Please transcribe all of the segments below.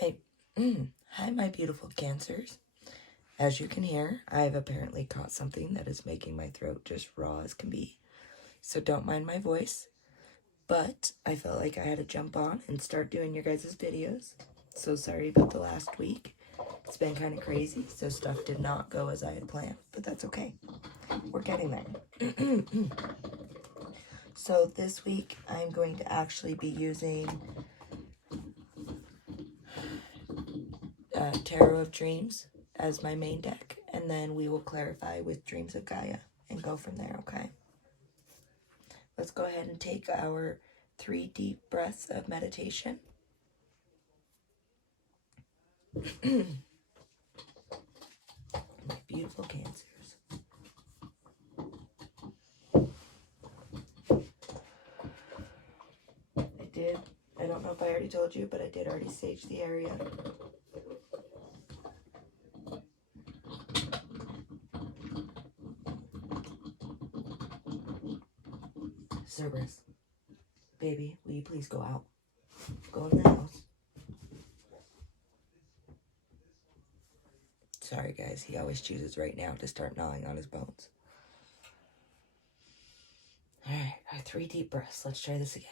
Hi, hi, my beautiful Cancers. As you can hear, I've apparently caught something that is making my throat just raw as can be. So don't mind my voice, but I felt like I had to jump on and start doing your guys' videos. So sorry about the last week. It's been kind of crazy, so stuff did not go as I had planned, but that's okay. We're getting there. So this week, I'm going to actually be using Tarot of Dreams as my main deck, and then we will clarify with Dreams of Gaia and go from there, okay? Let's go ahead and take our 3 deep breaths of meditation. My beautiful Cancers. I don't know if I already told you, but I did already sage the area. Cerberus, baby, will you please go out? Go in the house. Sorry, guys, he always chooses right now to start gnawing on his bones. Alright, 3 deep breaths. Let's try this again.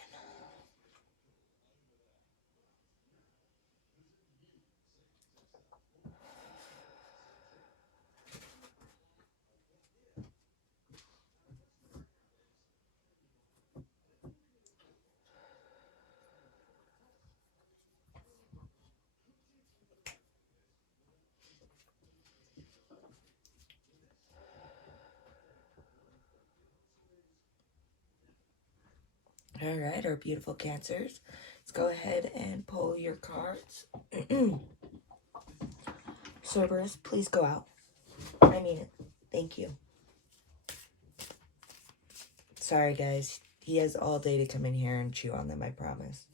Alright, our beautiful Cancers. Let's go ahead and pull your cards. Cerberus, please go out. I mean it. Thank you. Sorry, guys. He has all day to come in here and chew on them, I promise.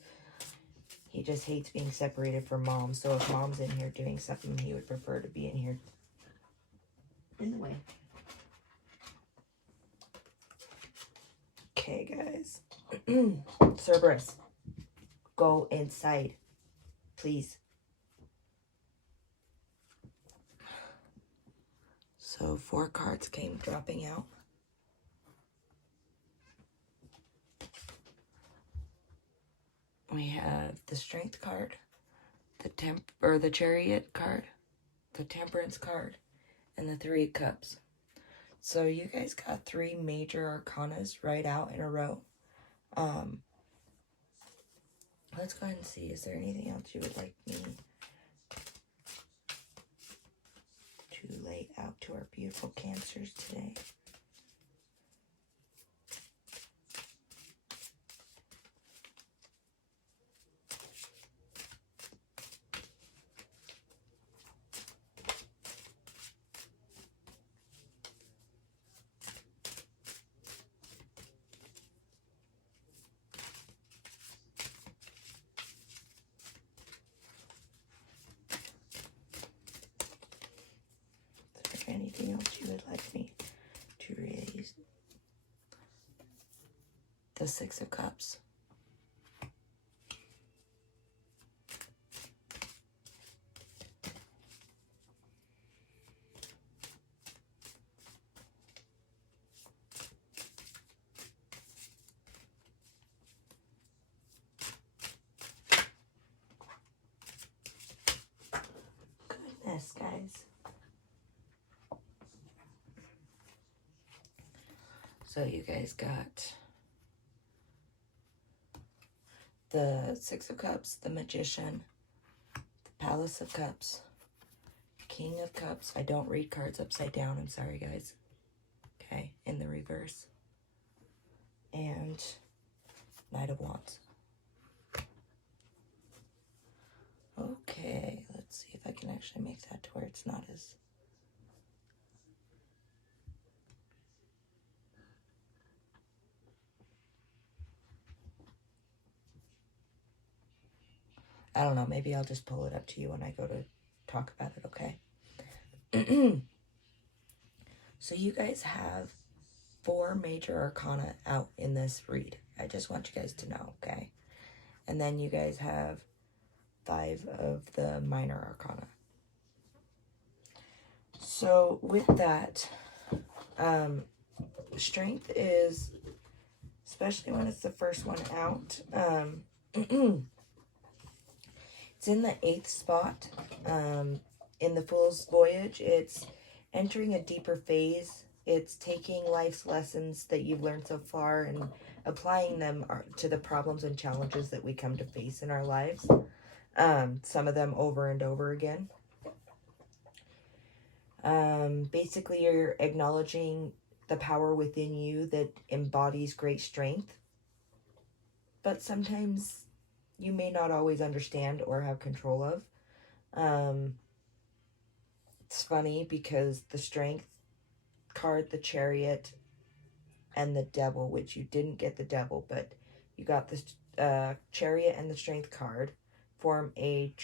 He just hates being separated from Mom, so if Mom's in here doing something, he would prefer to be in here in the way. Okay, guys. Cerberus, go inside, please. So 4 cards came dropping out. We have the Strength card, the Chariot card, the Temperance card, and the 3 of Cups. So you guys got 3 major arcanas right out in a row. Let's go ahead and see. Is there anything else you would like me to lay out to our beautiful Cancers today? Is there anything else you would like me to raise? The 6 of Cups. Goodness, guys. So you guys got the 6 of Cups, the Magician, the Palace of Cups, King of Cups. I don't read cards upside down. I'm sorry, guys. Okay, in the reverse. And Knight of Wands. Okay, let's see if I can actually make that to where it's not as... I don't know, maybe I'll just pull it up to you when I go to talk about it, okay? So you guys have 4 major arcana out in this read. I just want you guys to know, okay? And then you guys have 5 of the Minor Arcana. So with that, strength is, especially when it's the first one out, it's in the 8th spot. In the Fool's Voyage, it's entering a deeper phase. It's taking life's lessons that you've learned so far and applying them to the problems and challenges that we come to face in our lives. Some of them over and over again. Basically, you're acknowledging the power within you that embodies great strength. But sometimes you may not always understand or have control of. It's funny because the Strength card, the Chariot, and the Devil, which you didn't get the Devil, but you got the Chariot and the Strength card, form a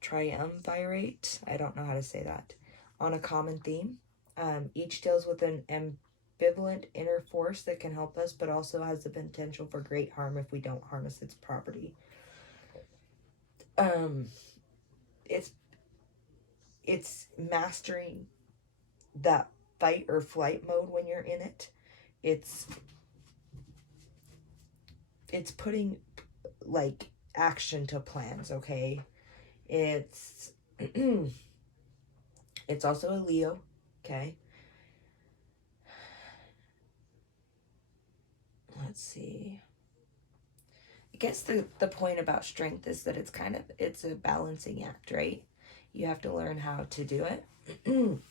triumvirate. I don't know how to say that. On a common theme. Each deals with an ambivalent inner force that can help us, but also has the potential for great harm if we don't harness its property. It's mastering that fight or flight mode when you're in it. It's putting like action to plans, okay? It's it's also a Leo, okay? Let's see. I guess the point about strength is that it's a balancing act, right? You have to learn how to do it. And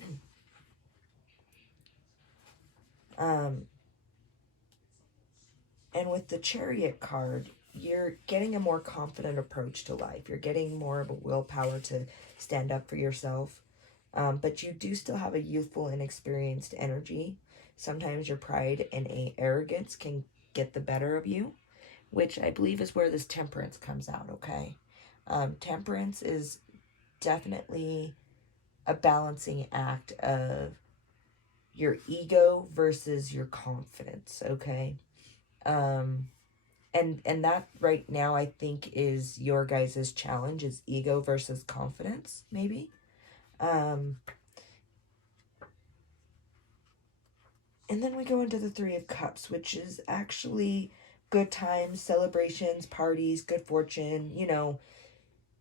with the Chariot card, you're getting a more confident approach to life. You're getting more of a willpower to stand up for yourself. But you do still have a youthful, inexperienced energy. Sometimes your pride and arrogance can get the better of you, which I believe is where this Temperance comes out, okay? Temperance is definitely a balancing act of your ego versus your confidence, okay? And that right now I think is your guys' challenge, is ego versus confidence, maybe. And then we go into the 3 of Cups, which is actually good times, celebrations, parties, good fortune, you know.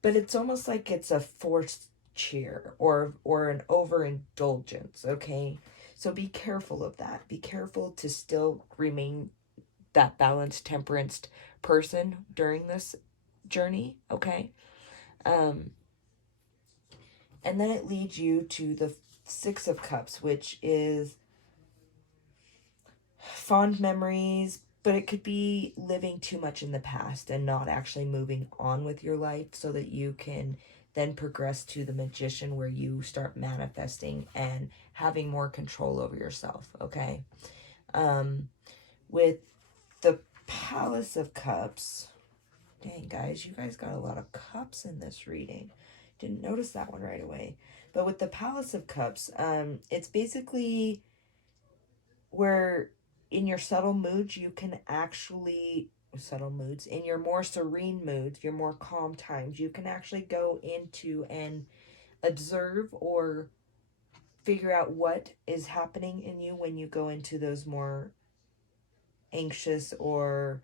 But it's almost like it's a forced cheer or an overindulgence, okay? So be careful of that. Be careful to still remain that balanced, temperanced person during this journey, okay? And then it leads you to the 6 of Cups, which is fond memories, but it could be living too much in the past and not actually moving on with your life so that you can then progress to the Magician, where you start manifesting and having more control over yourself, okay? With the Palace of Cups, dang guys, you guys got a lot of cups in this reading. Didn't notice that one right away. But with the Palace of Cups, it's basically where in your subtle moods, you can actually, in your more serene moods, your more calm times, you can actually go into and observe or figure out what is happening in you when you go into those more anxious or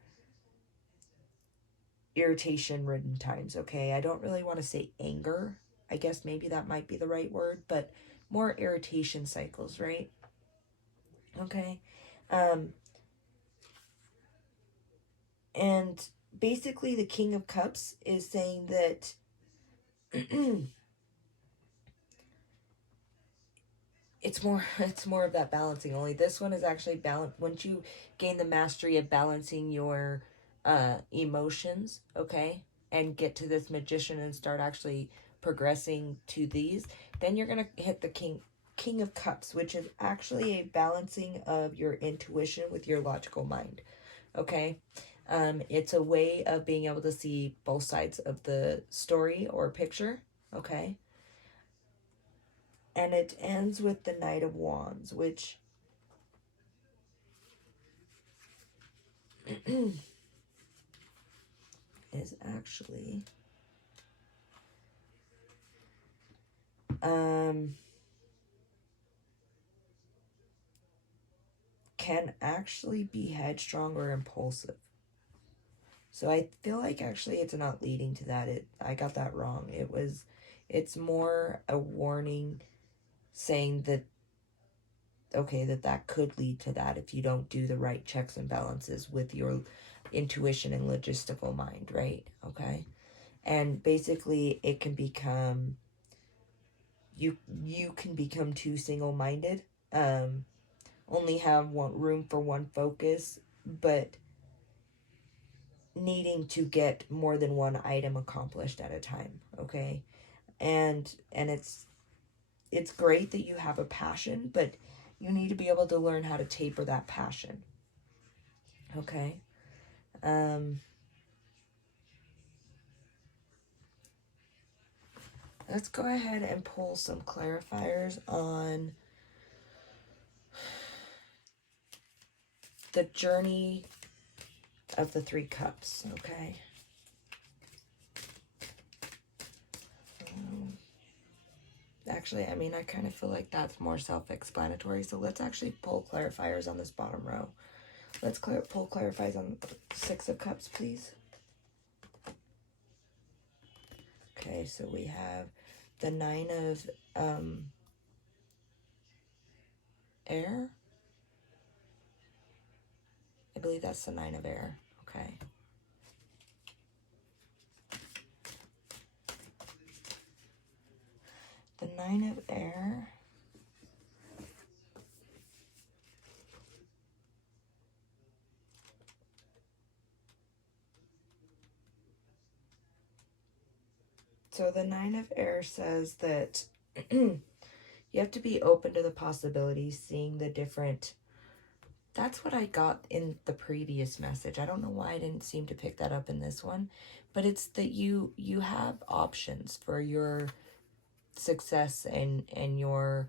irritation-ridden times, okay? I don't really want to say anger. I guess maybe that might be the right word, but more irritation cycles, right? Okay. And basically the King of Cups is saying that it's more of that balancing. Only this one is actually balance. Once you gain the mastery of balancing your emotions, okay, and get to this Magician and start actually progressing to these, then you're gonna hit the King of Cups, which is actually a balancing of your intuition with your logical mind, okay? It's a way of being able to see both sides of the story or picture, okay? And it ends with the Knight of Wands, which is actually can actually be headstrong or impulsive. So I feel like actually it's not leading to that. I got that wrong. It's more a warning saying that, okay, that could lead to that if you don't do the right checks and balances with your intuition and logistical mind, right? Okay. And basically it can become, you can become too single-minded, only have one room for one focus, but needing to get more than one item accomplished at a time, okay? And it's great that you have a passion, but you need to be able to learn how to taper that passion, okay? Let's go ahead and pull some clarifiers on the journey of the 3 cups, okay? Actually, I mean, I kind of feel like that's more self-explanatory, so let's actually pull clarifiers on this bottom row. Let's pull clarifiers on 6 of cups, please. Okay, so we have the 9 of air. I believe that's the 9 of air. Okay. The 9 of air. So the 9 of air says that you have to be open to the possibilities, seeing the different. That's what I got in the previous message. I don't know why I didn't seem to pick that up in this one, but it's that you have options for your success and your,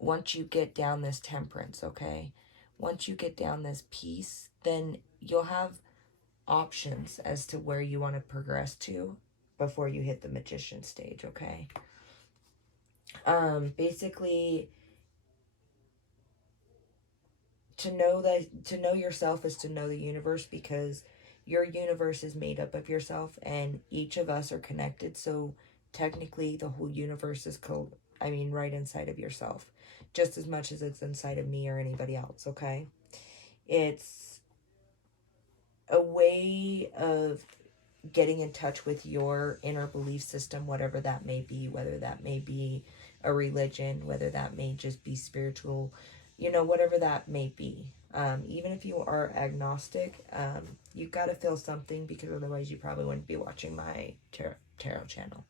once you get down this temperance, okay? Once you get down this peace, then you'll have options as to where you want to progress to before you hit the magician stage, okay? Basically, to know yourself is to know the universe, because your universe is made up of yourself and each of us are connected. So technically the whole universe is right inside of yourself, just as much as it's inside of me or anybody else, okay? It's a way of getting in touch with your inner belief system, whatever that may be, whether that may be a religion, whether that may just be spiritual, whatever that may be. Even if you are agnostic, you've got to feel something, because otherwise you probably wouldn't be watching my tarot channel.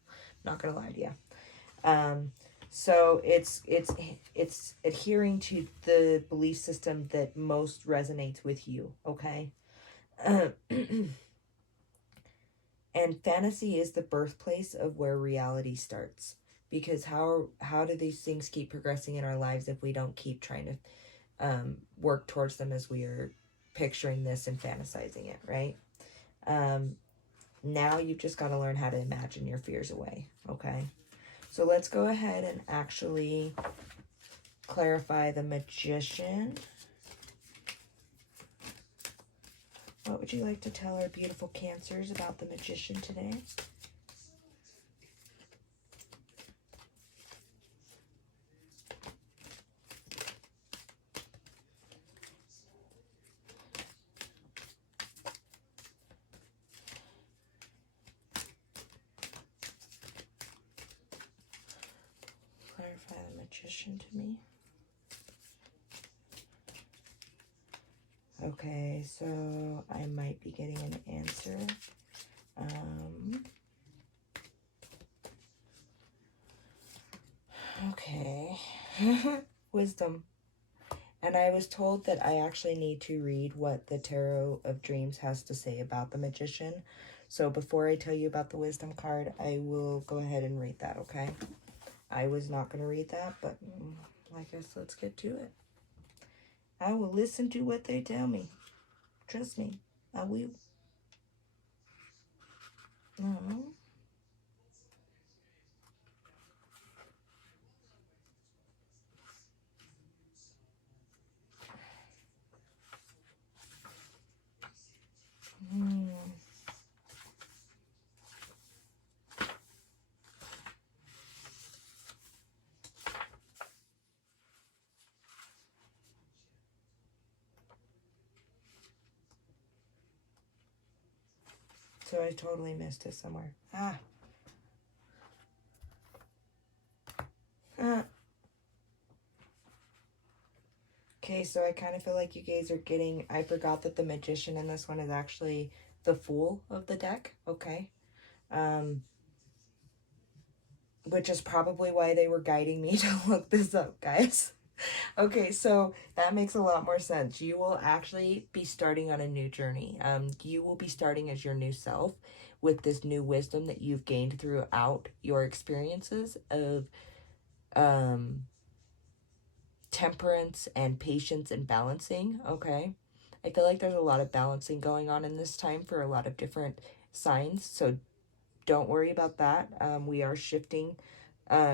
Not gonna lie to you. So it's adhering to the belief system that most resonates with you, okay? And fantasy is the birthplace of where reality starts. Because how do these things keep progressing in our lives if we don't keep trying to work towards them as we are picturing this and fantasizing it, right? Now you've just got to learn how to imagine your fears away, okay? So let's go ahead and actually clarify the magician. What would you like to tell our beautiful Cancers about the magician today? Clarify the magician to me. Okay, so I might be getting an answer. Okay. Wisdom. And I was told that I actually need to read what the Tarot of Dreams has to say about the magician. So before I tell you about the wisdom card, I will go ahead and read that, okay? I was not going to read that, but I guess let's get to it. I will listen to what they tell me. Trust me, I will. No. So I totally missed it somewhere. Okay, so I kind of feel like you guys are getting... I forgot that the Magician in this one is actually the Fool of the deck. Okay. Which is probably why they were guiding me to look this up, guys. Okay, so that makes a lot more sense. You will actually be starting on a new journey. You will be starting as your new self with this new wisdom that you've gained throughout your experiences of temperance and patience and balancing. Okay, I feel like there's a lot of balancing going on in this time for a lot of different signs, so don't worry about that. We are shifting.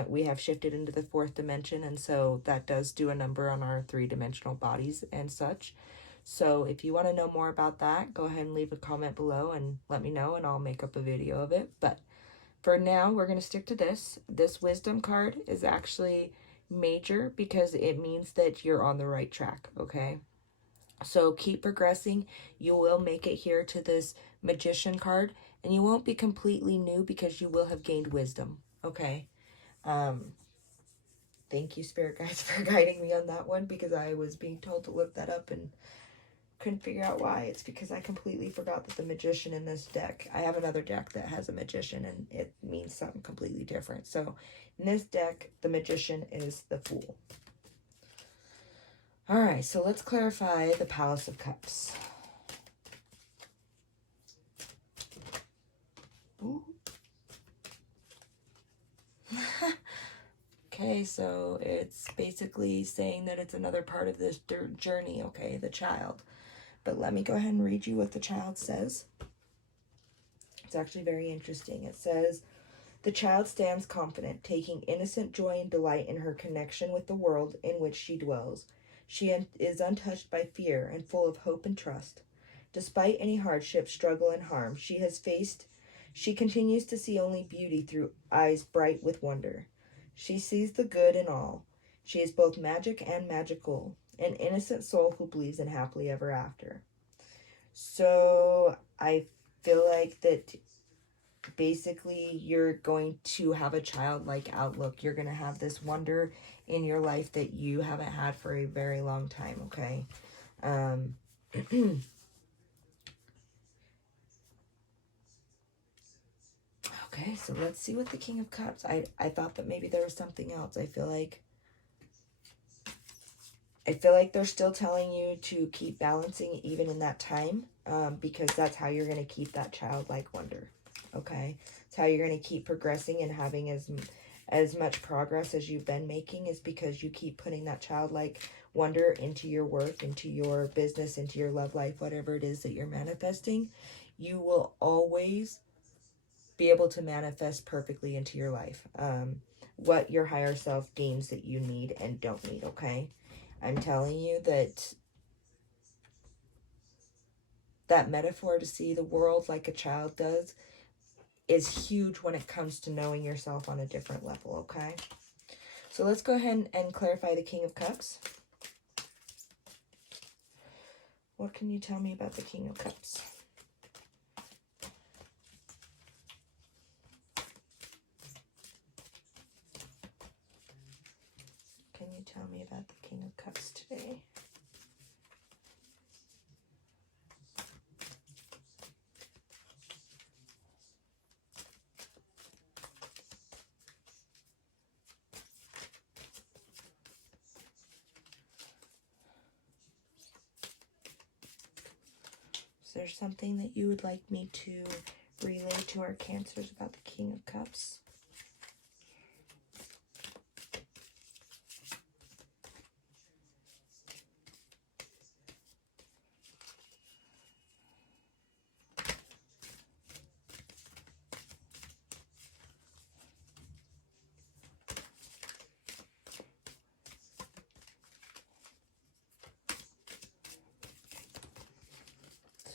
We have shifted into the fourth dimension, and so that does do a number on our three-dimensional bodies and such. So if you want to know more about that, go ahead and leave a comment below and let me know, and I'll make up a video of it. But for now, we're going to stick to this. This wisdom card is actually major because it means that you're on the right track, okay? So keep progressing. You will make it here to this Magician card, and you won't be completely new because you will have gained wisdom, okay? Thank you, Spirit Guides, for guiding me on that one because I was being told to look that up and couldn't figure out why. It's because I completely forgot that the Magician in this deck... I have another deck that has a Magician, and it means something completely different. So in this deck, the Magician is the Fool. All right, so let's clarify the Palace of Cups. Ooh. Okay, so it's basically saying that it's another part of this journey, okay, the child. But let me go ahead and read you what the child says. It's actually very interesting. It says, the child stands confident, taking innocent joy and delight in her connection with the world in which she dwells. She is untouched by fear and full of hope and trust. Despite any hardship, struggle, and harm she continues to see only beauty through eyes bright with wonder. She sees the good in all. She is both magic and magical, an innocent soul who believes in happily ever after. So I feel like that basically you're going to have a childlike outlook. You're going to have this wonder in your life that you haven't had for a very long time, okay? Okay, so let's see what the King of Cups... I thought that maybe there was something else. I feel like they're still telling you to keep balancing even in that time, because that's how you're going to keep that childlike wonder, okay? It's how you're going to keep progressing and having as much progress as you've been making, is because you keep putting that childlike wonder into your work, into your business, into your love life, whatever it is that you're manifesting. You will always be able to manifest perfectly into your life what your higher self deems that you need and don't need, okay? I'm telling you that that metaphor to see the world like a child does is huge when it comes to knowing yourself on a different level, okay? So let's go ahead and clarify the King of Cups. What can you tell me about the King of Cups? Can you tell me about the King of Cups today? Is there something that you would like me to relay to our Cancers about the King of Cups?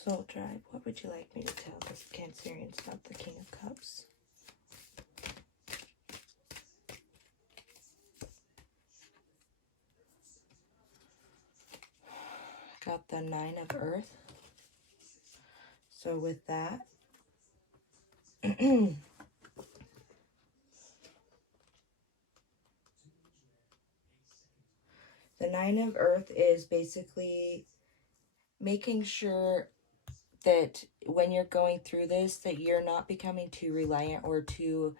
Soul Tribe, what would you like me to tell this Cancerians about the King of Cups? Got the Nine of Earth. So with that, the Nine of Earth is basically making sure that when you're going through this, that you're not becoming too reliant or too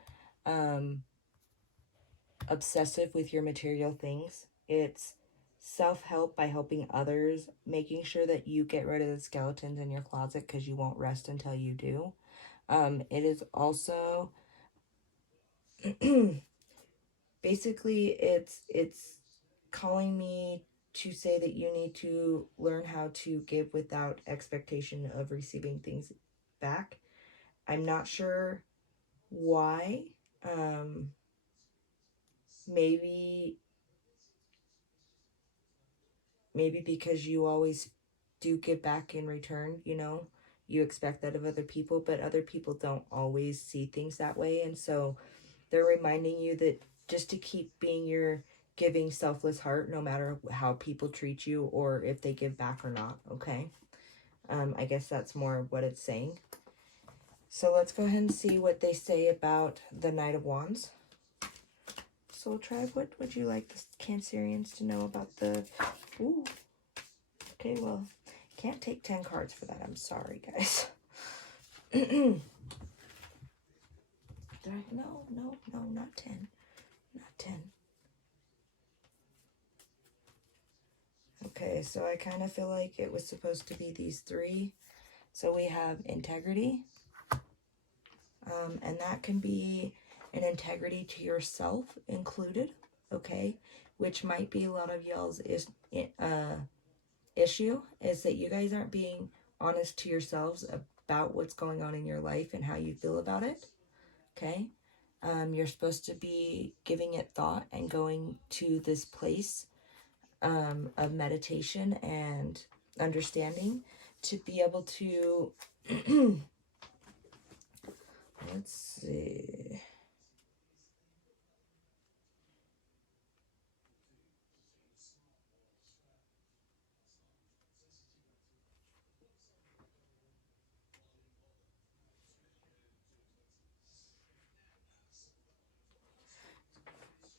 obsessive with your material things. It's self-help by helping others, making sure that you get rid of the skeletons in your closet because you won't rest until you do. It is also basically it's calling me to say that you need to learn how to give without expectation of receiving things back. I'm not sure why. Maybe because you always do give back in return, you know. You expect that of other people, but other people don't always see things that way. And so they're reminding you that just to keep being your giving, selfless heart, no matter how people treat you or if they give back or not, okay? I guess that's more what it's saying. So let's go ahead and see what they say about the Knight of Wands. Soul Tribe, what would you like the Cancerians to know about the... Ooh. Okay, well, can't take 10 cards for that. I'm sorry, guys. No, not 10. Not 10. Okay, so I kind of feel like it was supposed to be these three. So we have integrity. And that can be an integrity to yourself included, okay? Which might be a lot of y'all's issue, is that you guys aren't being honest to yourselves about what's going on in your life and how you feel about it, okay? You're supposed to be giving it thought and going to this place of meditation and understanding to be able to let's see.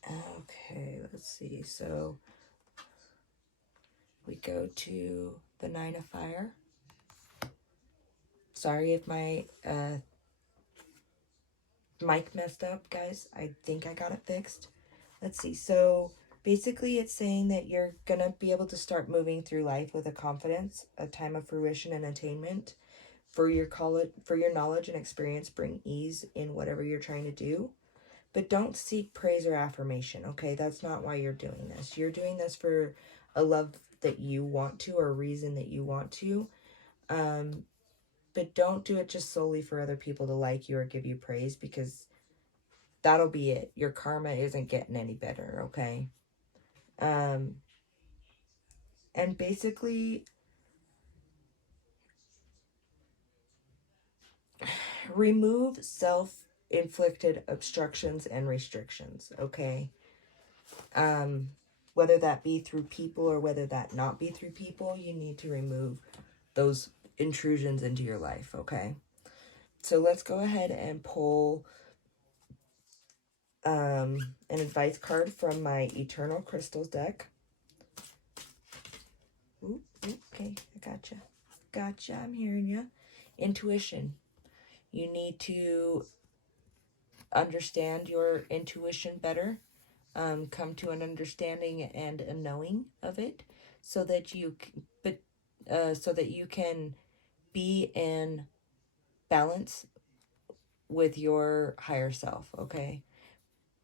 Okay, let's see. So we go to the Nine of Fire. Sorry if my mic messed up, guys. I think I got it fixed. Let's see. So basically it's saying that you're going to be able to start moving through life with a confidence, a time of fruition and attainment. For your knowledge and experience, bring ease in whatever you're trying to do. But don't seek praise or affirmation, okay? That's not why you're doing this. You're doing this for a love that you want to or a reason that you want to. But don't do it just solely for other people to like you or give you praise, because that'll be it. Your karma isn't getting any better, okay? And basically, remove self-inflicted obstructions and restrictions, okay? Whether that be through people or whether that not be through people, you need to remove those intrusions into your life, okay? So let's go ahead and pull an advice card from my Eternal Crystals deck. Ooh, okay, I gotcha, I'm hearing you. Intuition. You need to understand your intuition better, come to an understanding and a knowing of it, so that you can be in balance with your higher self, okay?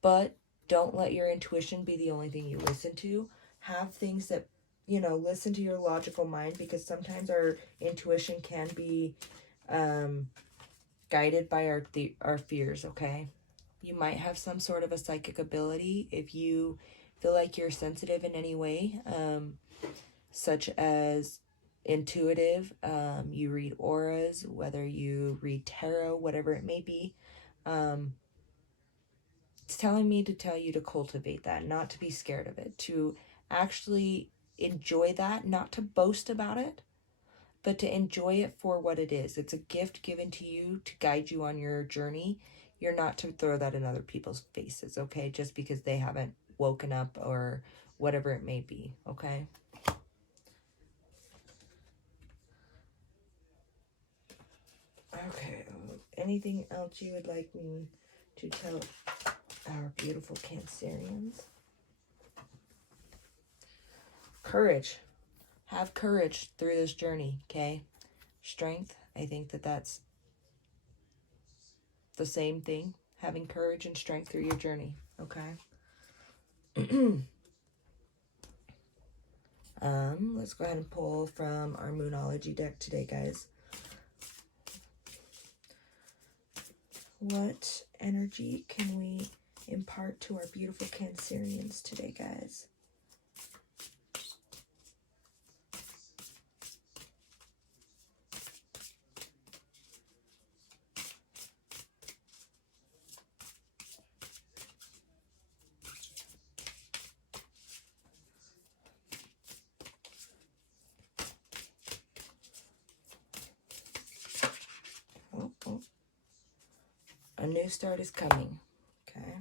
But don't let your intuition be the only thing you listen to. Have things that, listen to your logical mind, because sometimes our intuition can be guided by our fears, okay? You might have some sort of a psychic ability if you feel like you're sensitive in any way, such as intuitive, you read auras, whether you read tarot, whatever it may be, it's telling me to tell you to cultivate that, not to be scared of it, to actually enjoy that, not to boast about it, but to enjoy it for what it is. It's a gift given to you to guide you on your journey. You're not to throw that in other people's faces, okay? Just because they haven't woken up or whatever it may be, okay? Okay, anything else you would like me to tell our beautiful Cancerians? Courage. Have courage through this journey, okay? Strength, I think that that's the same thing. Having courage and strength through your journey, okay? Let's go ahead and pull from our Moonology deck today, guys. What energy can we impart to our beautiful Cancerians today, guys? Oh. A new start is coming, okay?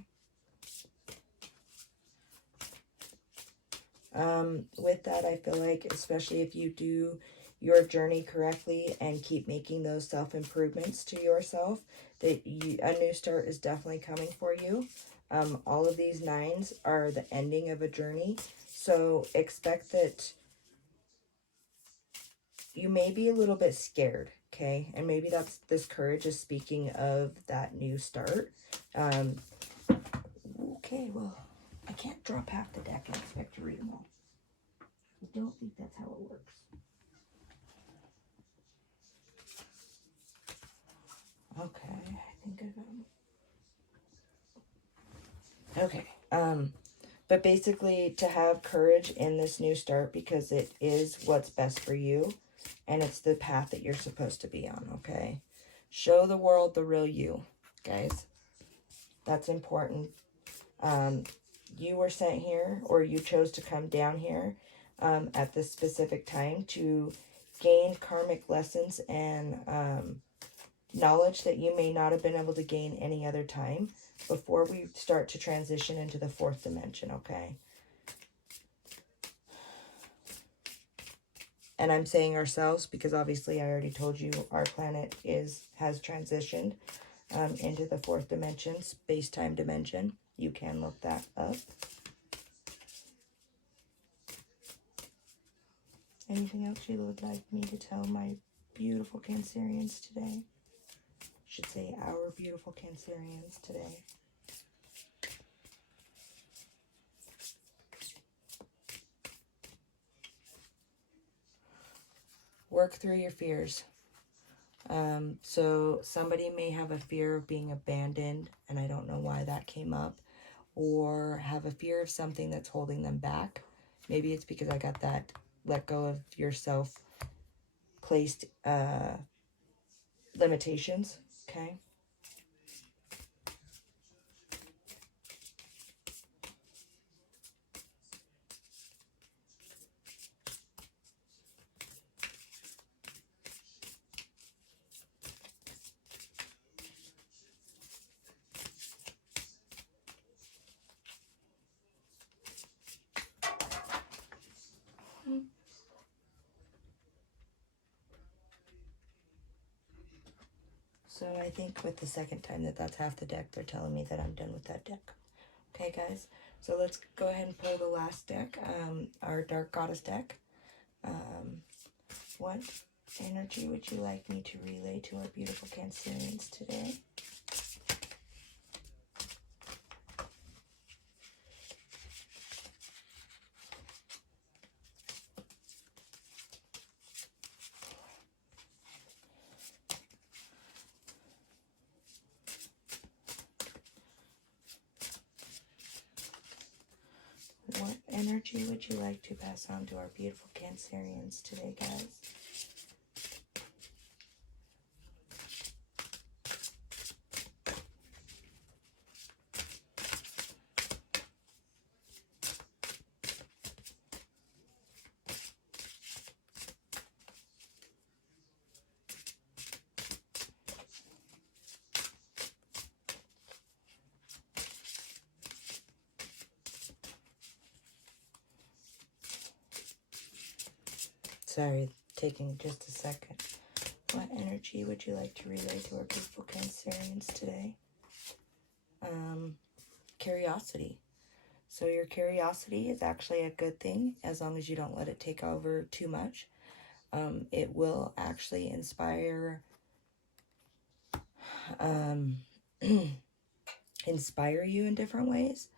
With that, I feel like, especially if you do your journey correctly and keep making those self-improvements to yourself, that a new start is definitely coming for you. All of these 9s are the ending of a journey, so expect that you may be a little bit scared, okay? And maybe this courage is speaking of that new start. Okay, well, I can't drop half the deck and expect to read them all. I don't think that's how it works. Okay, I think I got them. Okay, but basically to have courage in this new start because it is what's best for you and it's the path that you're supposed to be on, okay? Show the world the real you, guys. That's important. You were sent here, or you chose to come down here at this specific time to gain karmic lessons and knowledge that you may not have been able to gain any other time before we start to transition into the 4th dimension, okay? And I'm saying ourselves because obviously I already told you our planet has transitioned into the 4th dimension, space-time dimension. You can look that up. Anything else you would like me to tell my beautiful Cancerians today? I should say our beautiful Cancerians today. Work through your fears. So somebody may have a fear of being abandoned, and I don't know why that came up, or have a fear of something that's holding them back. Maybe it's because I got that let go of yourself placed limitations, okay? So I think with the second time that's half the deck, they're telling me that I'm done with that deck. Okay, guys? So let's go ahead and pull the last deck, our Dark Goddess deck. What energy would you like me to relay to our beautiful Cancerians today? What energy would you like to pass on to our beautiful Cancerians today, guys? Sorry, taking just a second. What energy would you like to relay to our beautiful Cancerians today? Curiosity. So your curiosity is actually a good thing as long as you don't let it take over too much. It will actually inspire inspire you in different ways,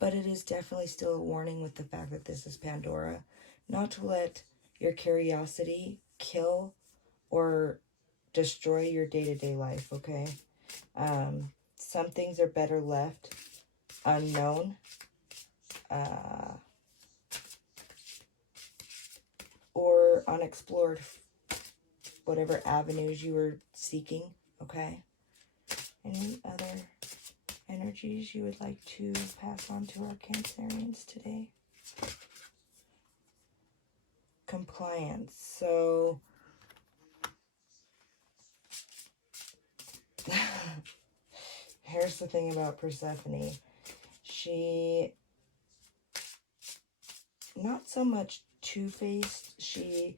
but it is definitely still a warning with the fact that this is Pandora, not to let your curiosity kill or destroy your day-to-day life, okay? Some things are better left unknown, or unexplored, whatever avenues you were seeking, okay? Any other energies you would like to pass on to our Cancerians today? Compliance. So here's the thing about Persephone. She, not so much two-faced, she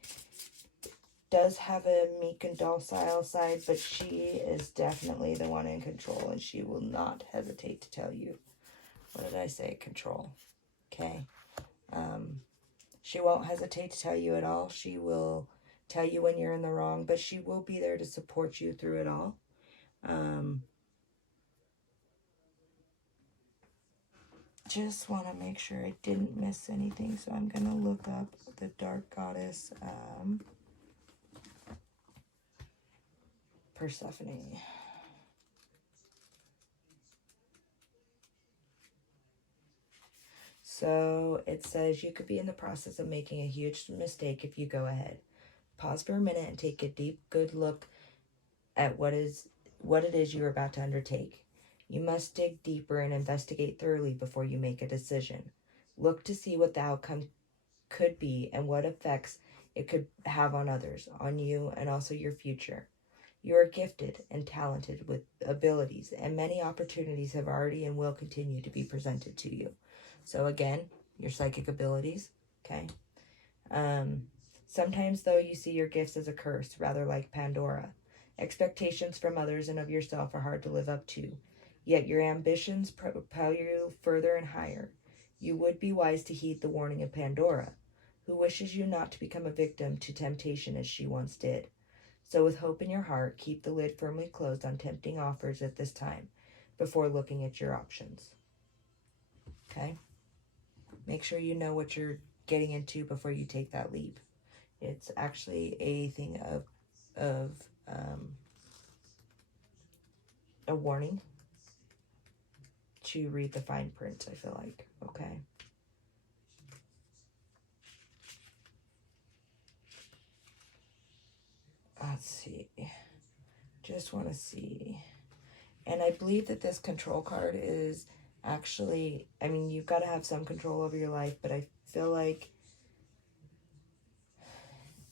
does have a meek and docile side, but she is definitely the one in control, and she will not hesitate to tell you. What did I say? Control. Okay. She won't hesitate to tell you at all. She will tell you when you're in the wrong, but she will be there to support you through it all. Just want to make sure I didn't miss anything, so I'm going to look up the Dark Goddess Persephone. So it says you could be in the process of making a huge mistake if you go ahead. Pause for a minute and take a deep, good look at what it is you are about to undertake. You must dig deeper and investigate thoroughly before you make a decision. Look to see what the outcome could be and what effects it could have on others, on you, and also your future. You are gifted and talented with abilities, and many opportunities have already and will continue to be presented to you. So again, your psychic abilities, okay? Sometimes, though, you see your gifts as a curse, rather like Pandora. Expectations from others and of yourself are hard to live up to, yet your ambitions propel you further and higher. You would be wise to heed the warning of Pandora, who wishes you not to become a victim to temptation as she once did. So with hope in your heart, keep the lid firmly closed on tempting offers at this time before looking at your options. Okay? Make sure you know what you're getting into before you take that leap. It's actually a thing of a warning to read the fine print, I feel like. Okay? Let's see. Just want to see. And I believe that this control card is actually, I mean, you've got to have some control over your life, but I feel like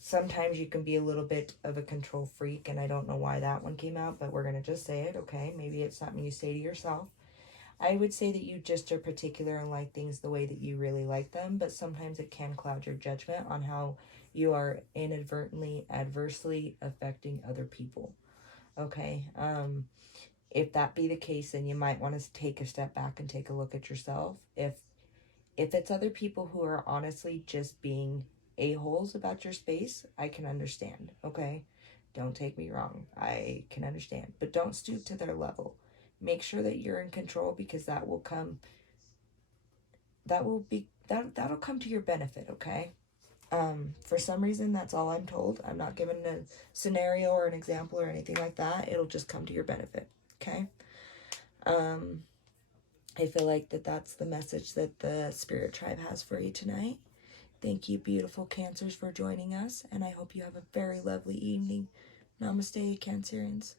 sometimes you can be a little bit of a control freak, and I don't know why that one came out, but we're going to just say it, okay? Maybe it's something you say to yourself. I would say that you just are particular and like things the way that you really like them, but sometimes it can cloud your judgment on how you are inadvertently, adversely affecting other people, okay? If that be the case, then you might want to take a step back and take a look at yourself. If it's other people who are honestly just being a-holes about your space, I can understand, okay? Don't take me wrong. I can understand. But don't stoop to their level. Make sure that you're in control, because that'll come to your benefit, okay? For some reason, that's all I'm told. I'm not given a scenario or an example or anything like that. It'll just come to your benefit, okay? I feel like that's the message that the Spirit Tribe has for you tonight. Thank you, beautiful Cancers, for joining us, and I hope you have a very lovely evening. Namaste, Cancerians.